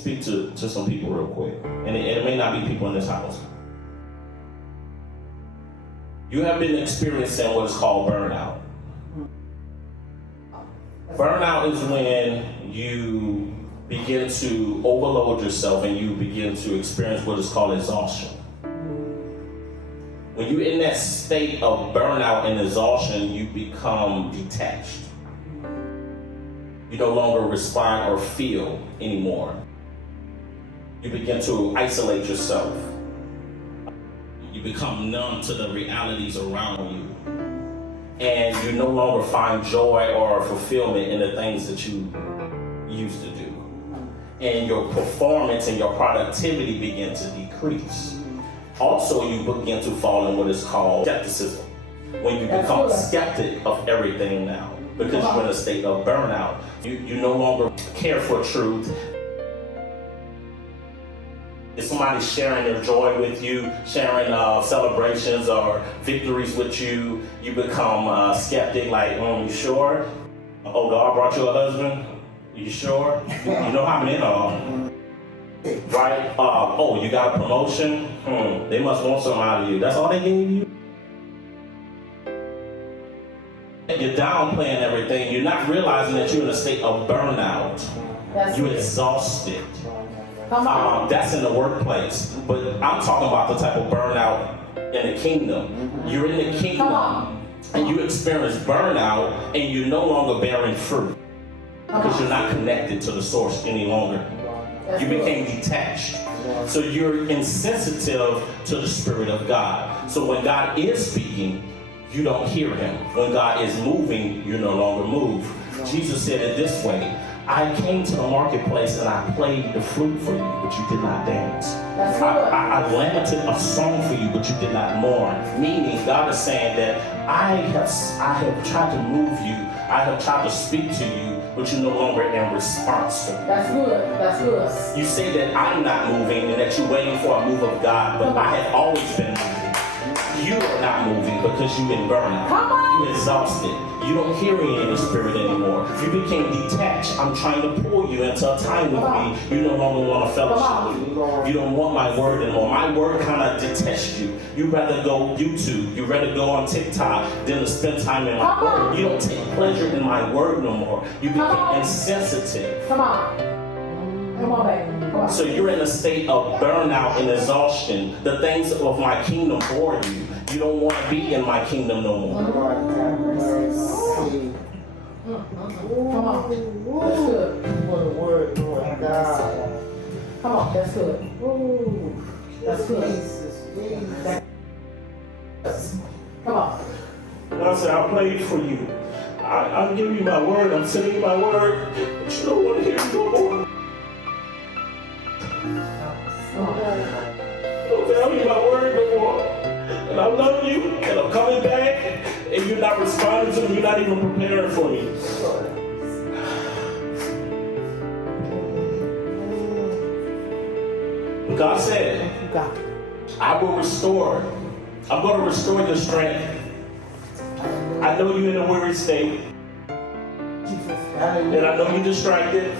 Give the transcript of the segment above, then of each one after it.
Speak to some people real quick, and it may not be people in this house. You have been experiencing what is called burnout. Burnout is when you begin to overload yourself and you begin to experience what is called exhaustion. When you're in that state of burnout and exhaustion, you become detached. You no longer respond or feel anymore. You begin to isolate yourself. You become numb to the realities around you. And you no longer find joy or fulfillment in the things that you used to do. And your performance and your productivity begin to decrease. Also, you begin to fall in what is called skepticism. When you become skeptic of everything now, because you're in a state of burnout, you no longer care for truth. If somebody's sharing their joy with you, sharing celebrations or victories with you, you become skeptic, like, you sure? Oh, God brought you a husband? You sure? You know how men are. Right? Oh, you got a promotion? They must want something out of you. That's all they gave you? You're downplaying everything. You're not realizing that you're in a state of burnout. You're exhausted. That's in the workplace. But I'm talking about the type of burnout in the kingdom. You're in the kingdom and you experience burnout and you're no longer bearing fruit because you're not connected to the source any longer. You became detached. So you're insensitive to the Spirit of God. So when God is speaking, you don't hear him. When God is moving, you no longer move. Jesus said it this way: I came to the marketplace and I played the flute for you, but you did not dance. I lamented a song for you, but you did not mourn. Meaning, God is saying that I have tried to move you, I have tried to speak to you, but you're no longer in response to me. That's good. That's good. You say that I'm not moving and that you're waiting for a move of God, but I have always been moving. You are not moving because you've been burning. You're exhausted. You don't hear me in the Spirit anymore. You became detached. I'm trying to pull you into a time with me. You no longer want to fellowship with me. You don't want my word anymore. My word kind of detests you. You'd rather go YouTube. You'd rather go on TikTok than to spend time in my word. You don't take pleasure in my word no more. You became insensitive. Come on, baby. Come on. So you're in a state of burnout and exhaustion. The things of my kingdom bore you. You don't want to be in my kingdom no more. Come on. That's good. What a word, Lord God. Come on, that's good. That's good. Come on. God said, I played for you. I'll give you my word. I'm sending you my word. But you don't want to hear it no more. Don't tell me my word no more. And I love you, and I'm coming back, and you're not responding to me. You're not even preparing for me. But God said, I will restore. I'm going to restore your strength. I know you're in a weary state. And I know you're distracted.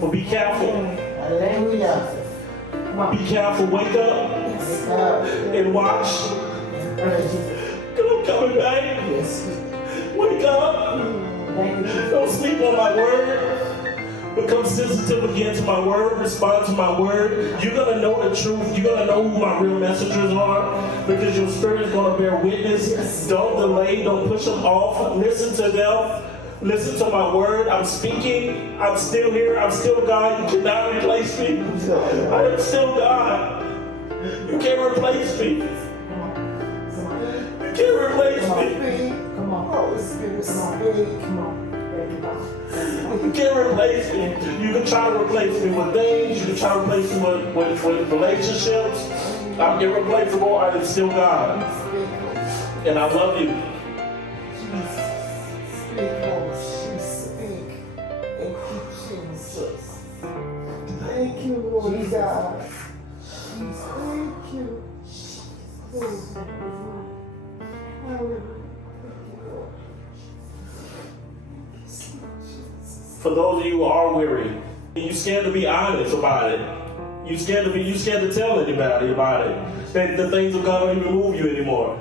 But be careful. Be careful. Wake up and watch. I'm coming back. Wake up. Don't sleep on my word. Become sensitive again to my word. Respond to my word. You're going to know the truth. You're going to know who my real messengers are, because your spirit is going to bear witness. Don't delay. Don't push them off. Listen to them. Listen to my word. I'm speaking. I'm still here. I'm still God. You cannot replace me. I am still God. You can't replace me. You can't replace me. Come on. Holy Spirit, come on. You can't replace me. You can try to replace me with things. You can try to replace me with relationships. I'm irreplaceable. I am still God. And I love you. Thank you, Lord God. Thank you. Hallelujah. For those of you who are weary, you're scared to be honest about it. You're scared to tell anybody about it. That the things of God don't even move you anymore.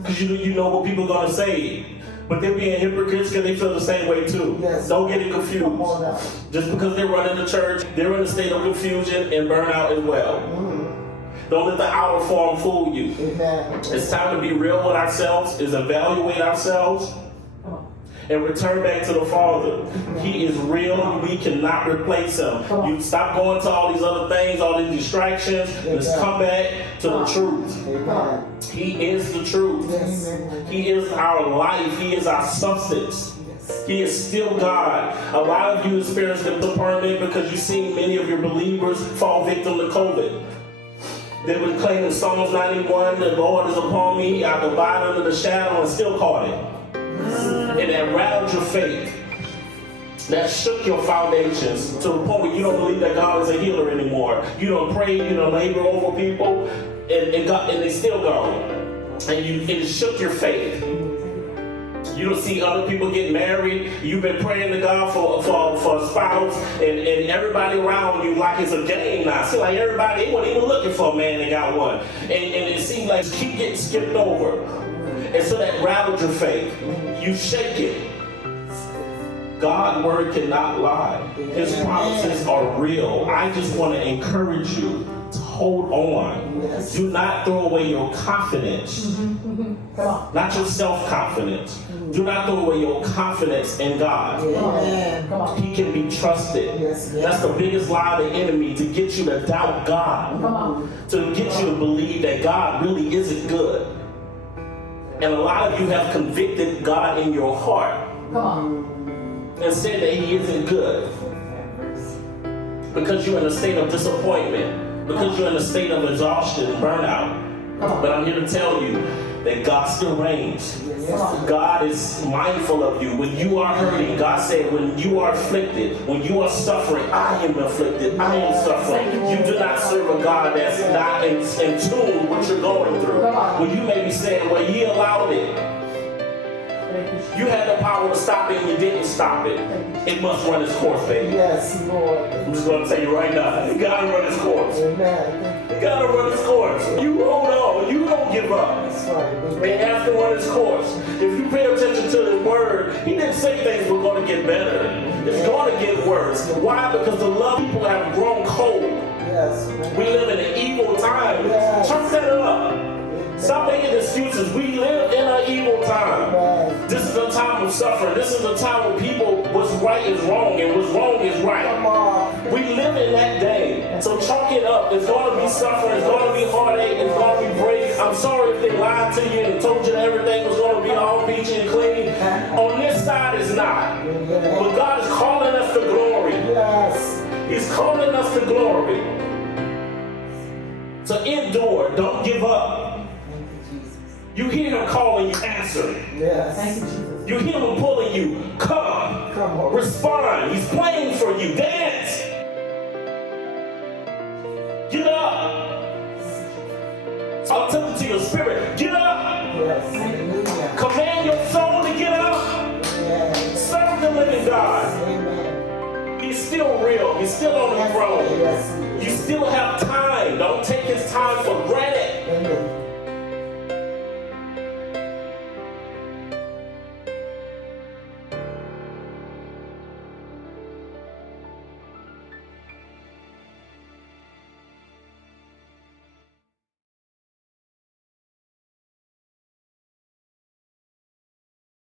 Because you know what people are going to say. But they're being hypocrites because they feel the same way too. Yes. Don't get it confused. Just because they're running the church, they're in a state of confusion and burnout as well. Don't let the outer form fool you. Amen. It's time to be real with ourselves, is evaluate ourselves, and return back to the Father. He is real. We cannot replace him. You stop going to all these other things, all these distractions. Let's come back to the truth. Amen. He is the truth. Yes. He is our life. He is our substance. He is still God. A lot of you experience the permanent because you've seen many of your believers fall victim to COVID. They've been claiming Psalms 91, the Lord is upon me, I abide under the shadow, and still caught it. And that rattled your faith. That shook your foundations to the point where you don't believe that God is a healer anymore. You don't pray, you don't labor over people, and they still gone. And it shook your faith. You don't see other people get married. You've been praying to God for a spouse, and everybody around you like it's a game now. It seems like everybody wasn't even looking for a man and got one. And it seems like keep getting skipped over. And so that rattled your faith. You shake it. God's word cannot lie. His promises are real. I just want to encourage you to hold on. Yes. Do not throw away your confidence. Not your self-confidence. Do not throw away your confidence in God. He can be trusted. That's the biggest lie of the enemy, to get you to doubt God. To get you to believe that God really isn't good. And a lot of you have convicted God in your heart and said that he isn't good because you're in a state of disappointment, because you're in a state of exhaustion and burnout. But I'm here to tell you that God still reigns. God is mindful of you. When you are hurting, God said, when you are afflicted, when you are suffering, I am afflicted, I am suffering. You do not serve a God that's not in tune with what you're going through. Well, you may be saying, well, he allowed it. You had the power to stop it and you didn't stop it. It must run its course, baby. Yes, Lord. I'm just going to tell you right now, it got to run its course. Amen. It got to run its course. You hold on. You don't give up. That's right. It has to run its course. If you pay attention to his word, he didn't say things were going to get better. It's going to get worse. Why? Because the love people have grown cold. Yes. We live in an evil time. Yes. Church that up. Stop making excuses. We live in an evil time. This is a time of suffering. This is a time when people, what's right is wrong and what's wrong is right. We live in that day. So chalk it up. It's going to be suffering. It's going to be heartache. It's going to be break. I'm sorry if they lied to you and told you that everything was going to be all peachy and clean. On this side, it's not. But God is calling us to glory. He's calling us to glory. So endure. Don't give up. You hear him calling you, answer. Yes. Thank you, Jesus. You hear him pulling you, come on. Respond. He's playing for you. Dance. Get up. I'll tell it to your spirit. Get up. Yes. Command your soul to get up. Yes. Serve the living God. Amen. He's still real. He's still on the throne. Yes. You still have time. Don't take his time for granted. Amen.